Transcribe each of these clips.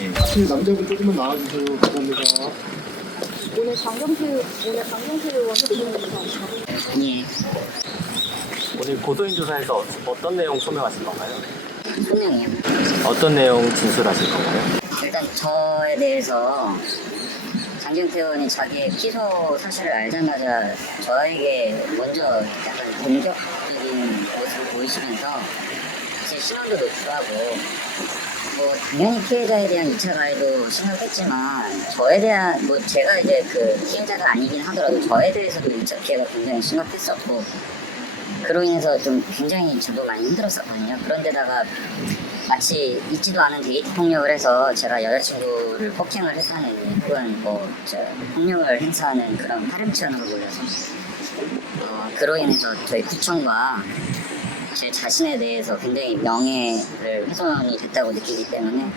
예. 남자분 조금만 나와주세요. 감사합니다. 오늘 장경태 의원 소개해주셔서 예, 오늘 고소인 조사에서 어떤 내용 소명하실 건가요? 소명이요. 어떤 내용 진술하실 건가요? 일단 저에 대해서 장경태 의원이 자기의 피소 사실을 알자마자 저에게 먼저 약간 공격적인 모습을 보이시면서 제 신원도 노출하고 뭐 당연히 피해자에 대한 2차 가해도 심각했지만 저에 대한 뭐 제가 이제 그 피해자가 아니긴 하더라도 저에 대해서도 2차 피해가 굉장히 심각했었고 그로 인해서 좀 굉장히 저도 많이 힘들었었거든요. 그런데다가 마치 있지도 않은 데이트 폭력을 해서 제가 여자친구를 폭행을 했다는 혹은 뭐 폭력을 행사하는 그런 파렴치한으로 보여서 그로 인해서 저희 구청과 제 자신에 대해서 굉장히 명예를 훼손이 됐다고 느끼기 때문에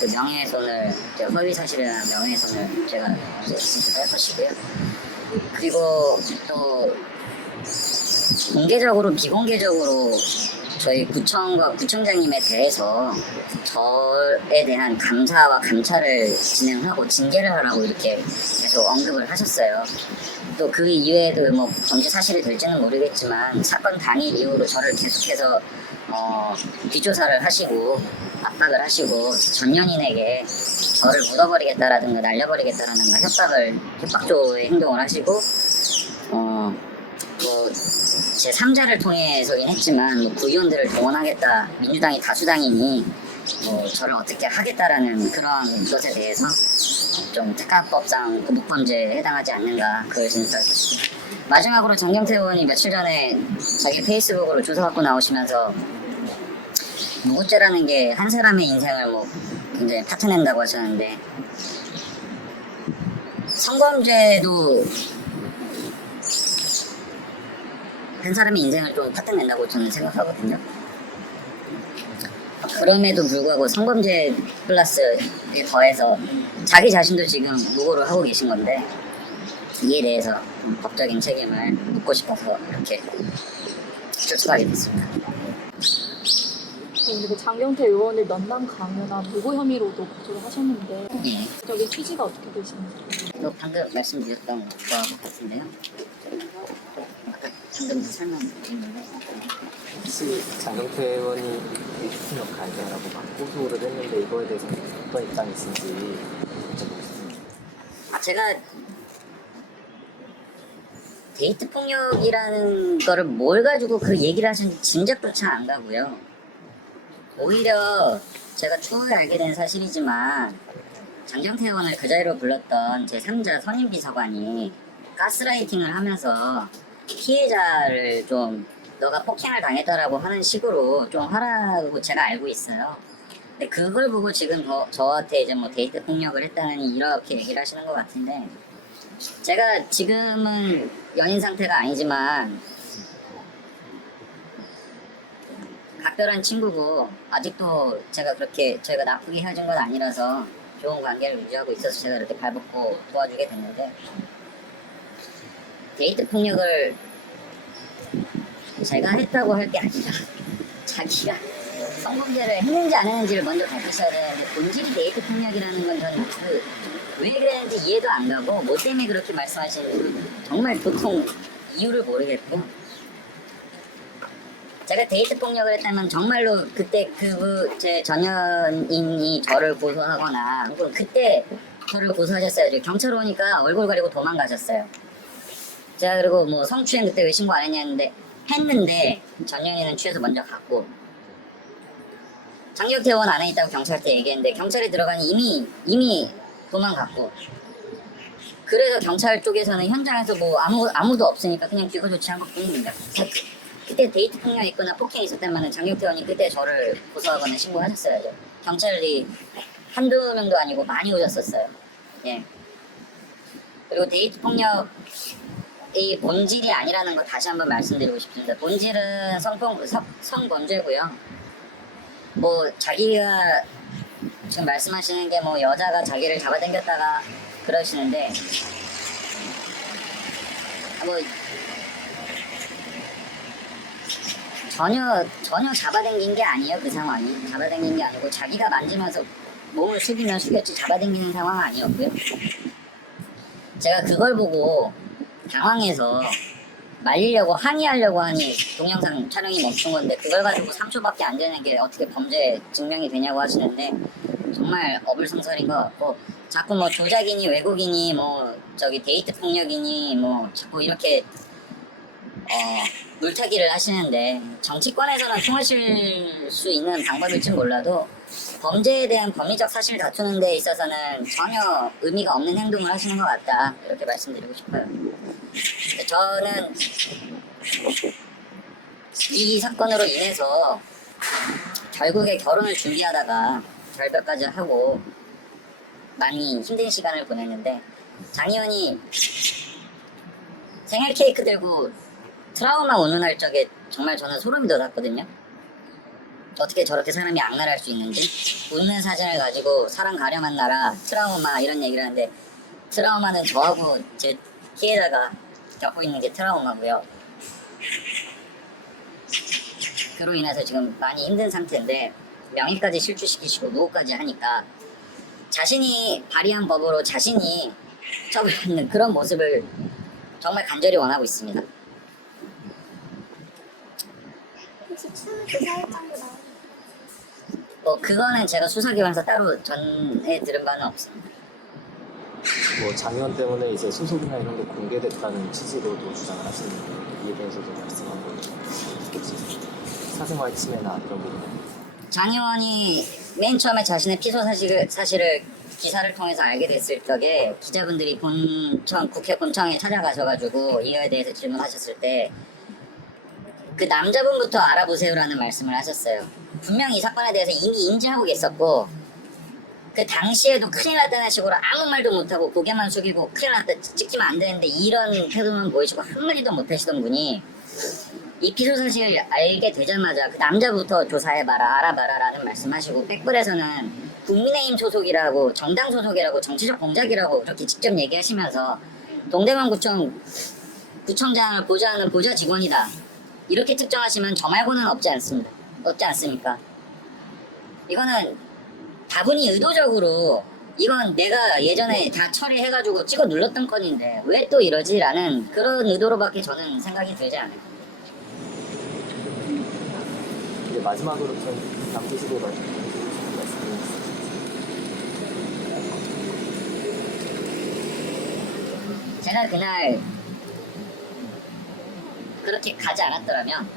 그 명예훼손을 허위 사실이나 명예훼손을 제가 진술할 것이고요. 그리고 또 공개적으로 비공개적으로 저희 구청과 구청장님에 대해서 저에 대한 감사와 감찰을 진행하고 징계를 하라고 이렇게 계속 언급을 하셨어요. 또 그 이외에도 뭐 범죄 사실이 될지는 모르겠지만 사건 당일 이후로 저를 계속해서 뒷조사를 하시고 압박을 하시고 전 연인에게 저를 묻어버리겠다라든가 날려버리겠다라든가 협박조의 행동을 하시고 뭐 제 3자를 통해서긴 했지만 뭐 구의원들을 동원하겠다, 민주당이 다수당이니 뭐 저를 어떻게 하겠다라는 그런 것에 대해서 좀 특가법상 고북범죄에 해당하지 않는가 그걸 진술할 것입니다. 마지막으로 장경태 의원이 며칠 전에 자기 페이스북으로 조사받고 나오시면서 무고죄라는 게 한 사람의 인생을 뭐 굉장히 파탄낸다고 하셨는데 성범죄도 한 사람의 인생을 좀 파탄낸다고 저는 생각하거든요. 그럼에도 불구하고 성범죄 플러스에 더해서 자기 자신도 지금 무고를 하고 계신 건데 이에 대해서 법적인 책임을 묻고 싶어서 이렇게 출석하게 됐습니다. 오늘 그 장경태 의원을 면담 강요나 무고 혐의로도 고소를 하셨는데 예. 적인 취지가 어떻게 되시는지. 또 방금 말씀드렸던 것과 같은데요. 방금 설명드린 거예요. 혹시 장경태 의원이 폭력 가해자라고 막 고소를 했는데 이거에 대해서 어떤 입장이신지 여쭤보겠습니다. 제가 데이트 폭력이라는 거를 뭘 가지고 그 얘기를 하시는지 짐작조차 안 가고요. 오히려 제가 추후에 알게 된 사실이지만 장경태 의원을 그 자리로 불렀던 제 3자 선임비서관이 가스라이팅을 하면서 피해자를 좀 너가 폭행을 당했다라고 하는 식으로 좀 하라고 제가 알고 있어요. 근데 그걸 보고 지금 저한테 이제 뭐 데이트 폭력을 했다는 이렇게 얘기를 하시는 것 같은데 제가 지금은 연인 상태가 아니지만 각별한 친구고 아직도 제가 그렇게 저희가 나쁘게 헤어진 건 아니라서 좋은 관계를 유지하고 있어서 제가 이렇게 발벗고 도와주게 됐는데 데이트 폭력을 제가 했다고 할 게 아니라 자기가 성범죄를 했는지 안 했는지를 먼저 밝히셔야 되는데 본질이 데이트 폭력이라는 건 저는 왜 그랬는지 이해도 안 가고 뭐 때문에 그렇게 말씀하시는지 정말 도통 이유를 모르겠고 제가 데이트 폭력을 했다면 정말로 그때 제 전연인이 저를 고소하거나 혹은 그때 저를 고소하셨어야죠. 경찰 오니까 얼굴 가리고 도망가셨어요. 제가 그리고 뭐 성추행 그때 왜 신고 안 했냐 했는데 전연인은 취해서 먼저 갔고 장경태 의원 안에 있다고 경찰한테 얘기했는데 경찰에 들어가니 이미 도망갔고 그래서 경찰 쪽에서는 현장에서 뭐 아무도 없으니까 그냥 귀가 좋지 않고 뿐입니다. 그때 데이트 폭력이 있거나 폭행이 있었다면 장경태 의원이 그때 저를 고소하거나 신고하셨어야죠. 경찰이 한두 명도 아니고 많이 오셨었어요. 예. 그리고 데이트 폭력이 본질이 아니라는 거 다시 한번 말씀드리고 싶습니다. 본질은 성범죄고요. 뭐 자기가 지금 말씀하시는 게 뭐 여자가 자기를 잡아당겼다가 그러시는데 뭐 전혀 잡아당긴 게 아니에요. 그 상황이 잡아당긴 게 아니고 자기가 만지면서 몸을 숙이면 숙였지 잡아당기는 상황은 아니었고요. 제가 그걸 보고 당황해서 말리려고 항의하려고 하니 동영상 촬영이 멈춘 건데 그걸 가지고 3초밖에 안 되는 게 어떻게 범죄 증명이 되냐고 하시는데 정말 어불성설인 것 같고 자꾸 뭐 조작이니 왜곡이니 뭐 저기 데이트 폭력이니 뭐 자꾸 이렇게 물타기를 하시는데 정치권에서는 통하실 수 있는 방법일진 몰라도 범죄에 대한 법리적 사실을 다투는 데 있어서는 전혀 의미가 없는 행동을 하시는 것 같다 이렇게 말씀드리고 싶어요. 저는 이 사건으로 인해서 결국에 결혼을 준비하다가 결벽까지 하고 많이 힘든 시간을 보냈는데 장 의원이 생일 케이크 들고 트라우마 운운할 적에 정말 저는 소름이 돋았거든요. 어떻게 저렇게 사람이 악랄할 수 있는지 웃는 사진을 가지고 사랑 가려만 나라 트라우마 이런 얘기를 하는데 트라우마는 저하고 제 피해자가 겪고 있는 게 트라우마고요. 그로 인해서 지금 많이 힘든 상태인데 명예까지 실추시키시고 노후까지 하니까 자신이 발의한 법으로 자신이 처벌받는 그런 모습을 정말 간절히 원하고 있습니다. 혹시 추미애 사회장도 나오는 그거는 제가 수사기관에서 따로 전해 들은 바는 없습니다. 뭐 장의원 때문에 이제 소속이나 이런 게 공개됐다는 취지로도 주장을 하시는데 이에 대해서도 말씀 한번 부탁드리겠습니다. 사생활 침해나 이런 부분. 장 의원이 맨 처음에 자신의 피소 사실을 기사를 통해서 알게 됐을 적에 기자분들이 국회 본청에 찾아가셔가지고 이거에 대해서 질문하셨을 때 그 남자분부터 알아보세요라는 말씀을 하셨어요. 분명히 이 사건에 대해서 이미 인지하고 계셨고 그 당시에도 큰일 났다는 식으로 아무 말도 못하고 고개만 숙이고 큰일 났다 찍히면 안 되는데 이런 태도만 보이시고 한마디도 못하시던 분이 이 피소 사실을 알게 되자마자 그 남자부터 조사해봐라 알아봐라 라는 말씀하시고 백불에서는 국민의힘 소속이라고 정당 소속이라고 정치적 공작이라고 그렇게 직접 얘기하시면서 동대문구청 구청장을 보좌하는 보좌 직원이다 이렇게 특정하시면 저 말고는 없지 않습니까? 이거는 다분히 의도적으로 이건 내가 예전에 다 처리해가지고 찍어 눌렀던 건인데 왜 또 이러지? 라는 그런 의도로밖에 저는 생각이 들지 않아요. 이제 마지막으로 좀 남기시고 말씀해 제가 그날 그렇게 가지 않았더라면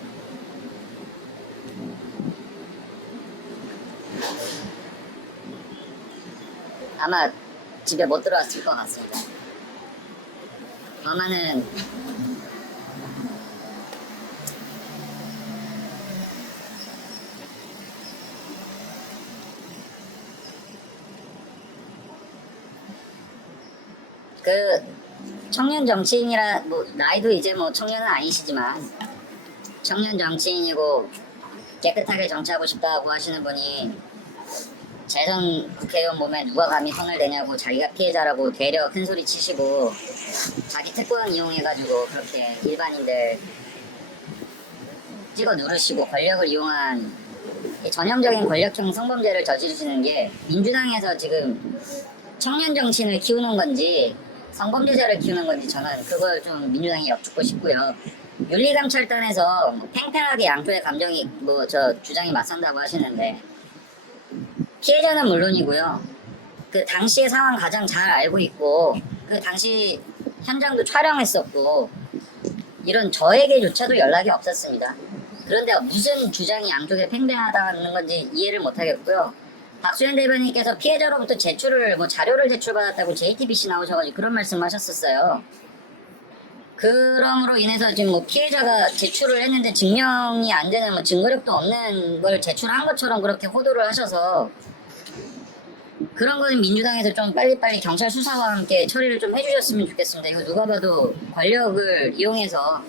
아마 집에 못 들어왔을 것 같습니다. 아마는 그 청년 정치인이라 뭐 나이도 이제 뭐 청년은 아니시지만 청년 정치인이고 깨끗하게 정치하고 싶다고 하시는 분이 재선 국회의원 몸에 누가 감히 손을 대냐고 자기가 피해자라고 되려 큰소리 치시고 자기 특권 이용해가지고 그렇게 일반인들 찍어 누르시고 권력을 이용한 전형적인 권력형 성범죄를 저지르시는 게 민주당에서 지금 청년 정치인을 키우는 건지 성범죄자를 키우는 건지 저는 그걸 좀 민주당이 엿듣고 싶고요. 윤리감찰단에서 뭐 팽팽하게 양쪽의 감정이 주장이 맞선다고 하시는데 피해자는 물론이고요. 그 당시의 상황 가장 잘 알고 있고 그 당시 현장도 촬영했었고 이런 저에게조차도 연락이 없었습니다. 그런데 무슨 주장이 양쪽에 팽팽하다는 건지 이해를 못하겠고요. 박수현 대변인께서 피해자로부터 자료를 제출받았다고 JTBC 나오셔가지고 그런 말씀하셨었어요. 그럼으로 인해서 지금 뭐 피해자가 제출을 했는데 증명이 안 되는 뭐 증거력도 없는 걸 제출한 것처럼 그렇게 호도를 하셔서 그런 거는 민주당에서 좀 빨리빨리 경찰 수사와 함께 처리를 좀 해주셨으면 좋겠습니다. 이거 누가 봐도 권력을 이용해서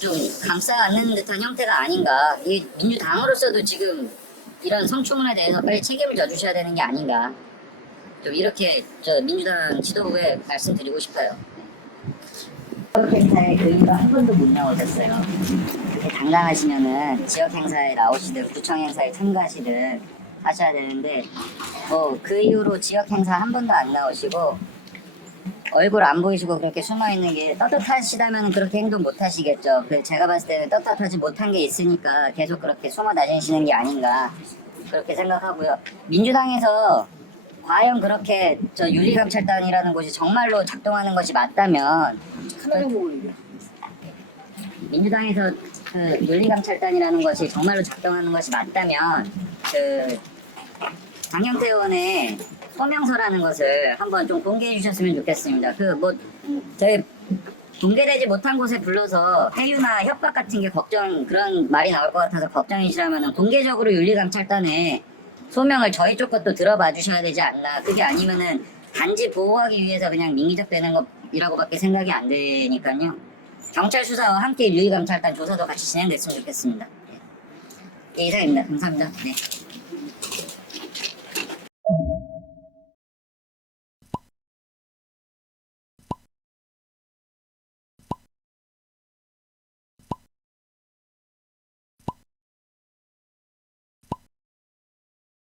좀 감싸 안는 듯한 형태가 아닌가. 이 민주당으로서도 지금 이런 성추문에 대해서 빨리 책임을 져주셔야 되는 게 아닌가. 좀 이렇게 민주당 지도부에 말씀드리고 싶어요. 지역 행사에 그 이후로 한 번도 못 나오셨어요. 그렇게 당당하시면은 지역 행사에 나오시든 구청 행사에 참가하시든 하셔야 되는데 그 이후로 지역 행사 한 번도 안 나오시고 얼굴 안 보이시고 그렇게 숨어 있는 게 떳떳하시다면 그렇게 행동 못 하시겠죠. 제가 봤을 때는 떳떳하지 못한 게 있으니까 계속 그렇게 숨어 다니시는 게 아닌가 그렇게 생각하고요. 민주당에서 과연 그렇게 저 윤리감찰단이라는 곳이 정말로 작동하는 것이 맞다면 민주당에서 그 윤리감찰단이라는 것이 정말로 작동하는 것이 맞다면 그 장경태 의원의 소명서라는 것을 한번 좀 공개해 주셨으면 좋겠습니다. 저희 공개되지 못한 곳에 불러서 회유나 협박 같은 게 그런 말이 나올 것 같아서 걱정이시라면 공개적으로 윤리감찰단에 소명을 저희 쪽 것도 들어봐 주셔야 되지 않나. 그게 아니면은 단지 보호하기 위해서 그냥 민기적 되는 것이라고밖에 생각이 안 되니까요. 경찰 수사와 함께 윤리감찰단 조사도 같이 진행됐으면 좋겠습니다. 네, 이상입니다. 감사합니다. 네.